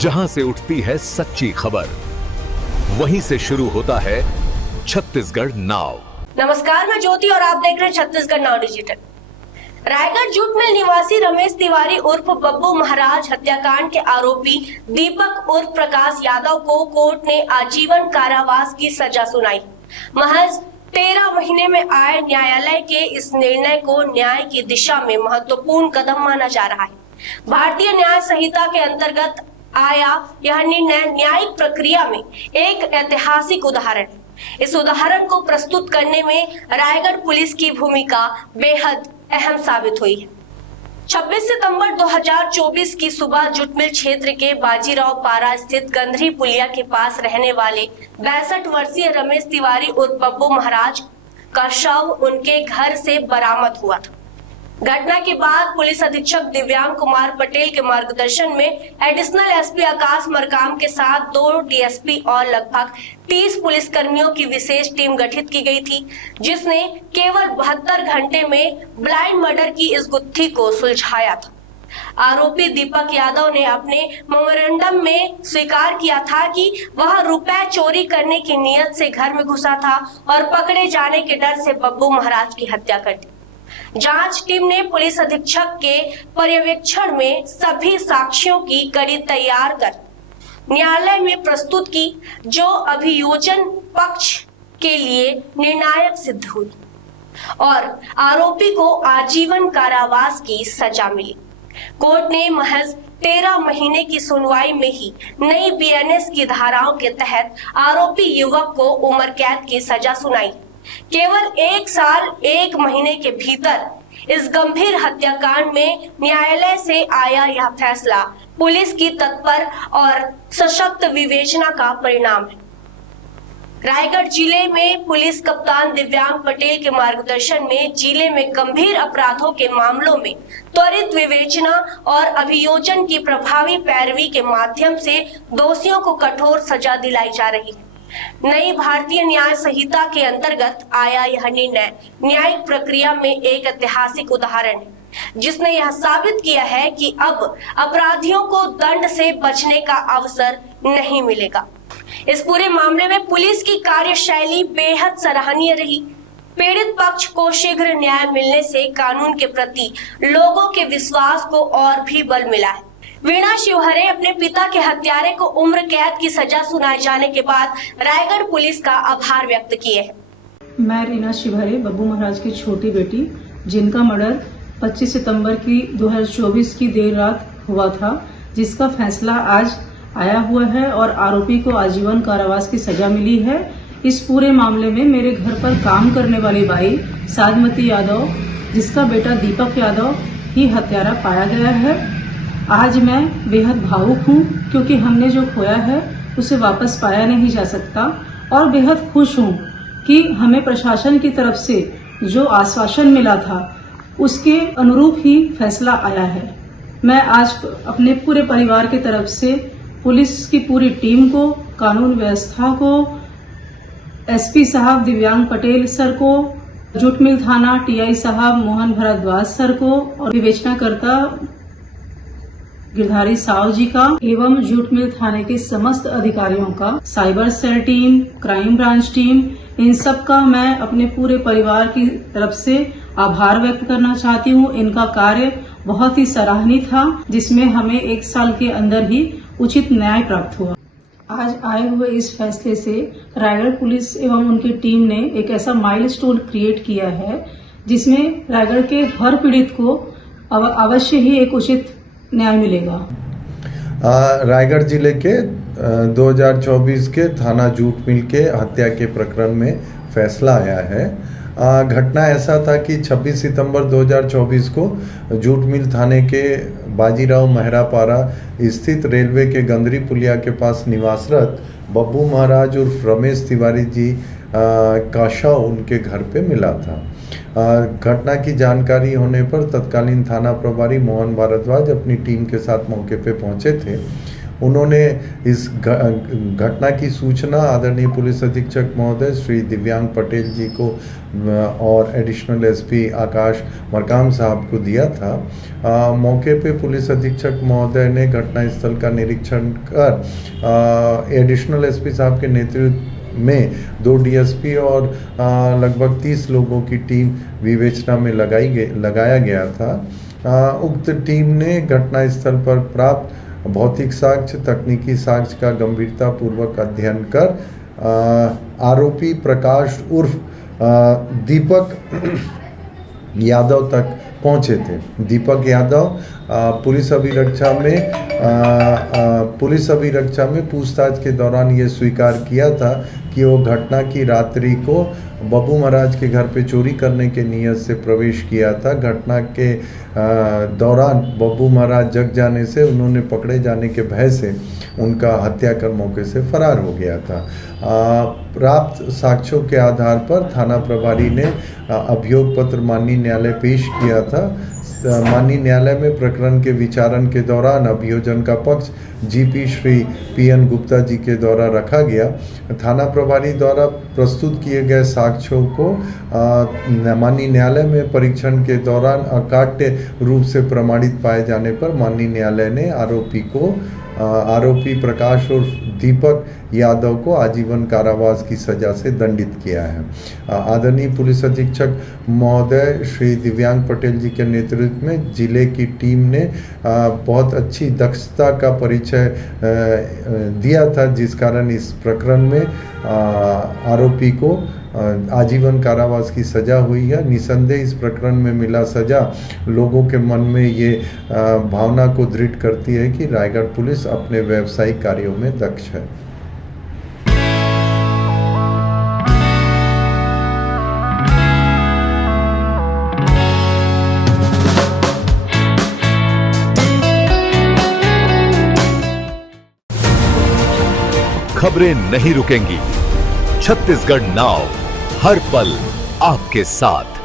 जहां से उठती है सच्ची खबर, वहीं से शुरू होता है छत्तीसगढ़ नाउ। नमस्कार, मैं ज्योति और आप देख रहे हैं Chhattisgarh now digital. Raigarh jute mill निवासी रमेश तिवारी उर्फ बब्बू महाराज हत्याकांड के आरोपी दीपक उर्फ प्रकाश यादव को कोर्ट ने आजीवन कारावास की सजा सुनाई। महज 13 महीने में आए न्यायालय के इस निर्णय को न्याय की दिशा में महत्वपूर्ण कदम माना जा रहा है। भारतीय न्याय संहिता के अंतर्गत आया यह निर्णय न्यायिक प्रक्रिया में एक ऐतिहासिक उदाहरण है। इस उदाहरण को प्रस्तुत करने में रायगढ़ पुलिस की भूमिका बेहद अहम साबित हुई है। 26 सितंबर 2024 की सुबह जुटमिल क्षेत्र के बाजीराव पारा स्थित गंधरी पुलिया के पास रहने वाले 62 वर्षीय रमेश तिवारी उर्फ बब्बू महाराज का शव उनके घर से बरामद हुआ था। घटना के बाद पुलिस अधीक्षक दिव्यांग कुमार पटेल के मार्गदर्शन में एडिशनल एसपी आकाश मरकाम के साथ 2 डीएसपी और लगभग 30 पुलिस कर्मियों की विशेष टीम गठित की गई थी, जिसने केवल 72 घंटे में ब्लाइंड मर्डर की इस गुत्थी को सुलझाया था। आरोपी दीपक यादव ने अपने मेमोरेंडम में स्वीकार किया था कि वह रुपए चोरी करने की नीयत से घर में घुसा था और पकड़े जाने के डर से बब्बू महाराज की हत्या कर दी। जांच टीम ने पुलिस अधीक्षक के पर्यवेक्षण में सभी साक्ष्यों की कड़ी तैयार कर न्यायालय में प्रस्तुत की, जो अभियोजन पक्ष के लिए निर्णायक सिद्ध हुई और आरोपी को आजीवन कारावास की सजा मिली। कोर्ट ने महज 13 महीने की सुनवाई में ही नई बीएनएस की धाराओं के तहत आरोपी युवक को उम्र कैद की सजा सुनाई। केवल 1 साल 1 महीने के भीतर इस गंभीर हत्याकांड में न्यायालय से आया यह फैसला पुलिस की तत्पर और सशक्त विवेचना का परिणाम है। रायगढ़ जिले में पुलिस कप्तान दिव्यांग पटेल के मार्गदर्शन में जिले में गंभीर अपराधों के मामलों में त्वरित विवेचना और अभियोजन की प्रभावी पैरवी के माध्यम से दोषियों को कठोर सजा दिलाई जा रही है। नई भारतीय न्याय संहिता के अंतर्गत आया यह निर्णय न्यायिक प्रक्रिया में एक ऐतिहासिक उदाहरण है, जिसने यह साबित किया है कि अब अपराधियों को दंड से बचने का अवसर नहीं मिलेगा। इस पूरे मामले में पुलिस की कार्यशैली बेहद सराहनीय रही। पीड़ित पक्ष को शीघ्र न्याय मिलने से कानून के प्रति लोगों के विश्वास को और भी बल मिला है। वीणा शिवहरे अपने पिता के हत्यारे को उम्र कैद की सजा सुनाए जाने के बाद रायगढ़ पुलिस का आभार व्यक्त किए हैं। मैं रीना शिवहरे, बब्बू महाराज की छोटी बेटी, जिनका मर्डर 25 सितंबर की 2024 की देर रात हुआ था, जिसका फैसला आज आया हुआ है और आरोपी को आजीवन कारावास की सजा मिली है। इस पूरे मामले में मेरे घर पर काम करने वाली बाई साधमती यादव, जिसका बेटा दीपक यादव ही हत्यारा पाया गया है। आज मैं बेहद भावुक हूँ, क्योंकि हमने जो खोया है उसे वापस पाया नहीं जा सकता और बेहद खुश हूँ कि हमें प्रशासन की तरफ से जो आश्वासन मिला था उसके अनुरूप ही फैसला आया है। मैं आज अपने पूरे परिवार की तरफ से पुलिस की पूरी टीम को, कानून व्यवस्था को, एसपी साहब दिव्यांग पटेल सर को, जुटमिल थाना टीआई साहब मोहन भारद्वाज सर को और विवेचनाकर्ता गिरधारी साव जी का एवं जुटमिल थाने के समस्त अधिकारियों का, cyber cell team, crime branch team, इन सब का मैं अपने पूरे परिवार की तरफ से आभार व्यक्त करना चाहती हूँ। इनका कार्य बहुत ही सराहनीय था, जिसमें हमें 1 साल के अंदर ही उचित न्याय प्राप्त हुआ। आज आए हुए इस फैसले से रायगढ़ पुलिस एवं उनकी टीम ने एक ऐसा माइलस्टोन क्रिएट किया है, जिसमें रायगढ़ के हर पीड़ित को अवश्य ही एक उचित न्याय मिलेगा। रायगढ़ जिले के 2024 के थाना जूट मिल के हत्या के प्रकरण में फैसला आया है। घटना ऐसा था कि 26 सितंबर 2024 को जूट मिल थाने के बाजीराव महरापारा स्थित रेलवे के गंधरी पुलिया के पास निवासरत बब्बू महाराज उर्फ रमेश तिवारी जी का शव उनके घर पे मिला था। घटना की जानकारी होने पर तत्कालीन थाना प्रभारी मोहन भारद्वाज अपनी टीम के साथ मौके पे पहुंचे थे उन्होंने इस घटना की सूचना आदरणीय पुलिस अधीक्षक महोदय श्री दिव्यांग पटेल जी को और एडिशनल एसपी आकाश मरकाम साहब को दिया था। मौके पे पुलिस अधीक्षक महोदय ने घटनास्थल का निरीक्षण कर एडिशनल एसपी साहब के नेतृत्व में 2 डीएसपी और लगभग 30 लोगों की टीम विवेचना में लगाया गया था। उक्त टीम ने घटनास्थल पर प्राप्त भौतिक साक्ष्य, तकनीकी साक्ष्य का गंभीरता पूर्वक अध्ययन कर आरोपी प्रकाश उर्फ दीपक यादव तक पहुंचे थे। दीपक यादव पुलिस अभिरक्षा में पूछताछ के दौरान ये स्वीकार किया था कि वो घटना की रात्रि को बब्बू महाराज के घर पे चोरी करने के नियत से प्रवेश किया था। घटना के दौरान बब्बू महाराज जग जाने से उन्होंने पकड़े जाने के भय से उनका हत्या कर मौके से फरार हो गया था। प्राप्त साक्ष्यों के आधार पर थाना प्रभारी ने अभियोग पत्र माननीय न्यायालय पेश किया था। माननीय न्यायालय में प्रकरण के विचारण के दौरान अभियोजन का पक्ष जीपी श्री पीएन गुप्ता जी के द्वारा रखा गया। थाना प्रभारी द्वारा प्रस्तुत किए गए साक्ष्यों को माननीय न्यायालय में परीक्षण के दौरान अकाट्य रूप से प्रमाणित पाए जाने पर माननीय न्यायालय ने आरोपी प्रकाश उर्फ दीपक यादव को आजीवन कारावास की सजा से दंडित किया है। आदरणीय पुलिस अधीक्षक महोदय श्री दिव्यांग पटेल जी के नेतृत्व में जिले की टीम ने बहुत अच्छी दक्षता का परिचय दिया था, जिस कारण इस प्रकरण में आरोपी को आजीवन कारावास की सजा हुई है। निसंदेह इस प्रकरण में मिला सजा लोगों के मन में ये भावना को दृढ़ करती है कि रायगढ़ पुलिस अपने व्यावसायिक कार्यों में दक्ष है। खबरें नहीं रुकेंगी। छत्तीसगढ़ नाउ हर पल आपके साथ।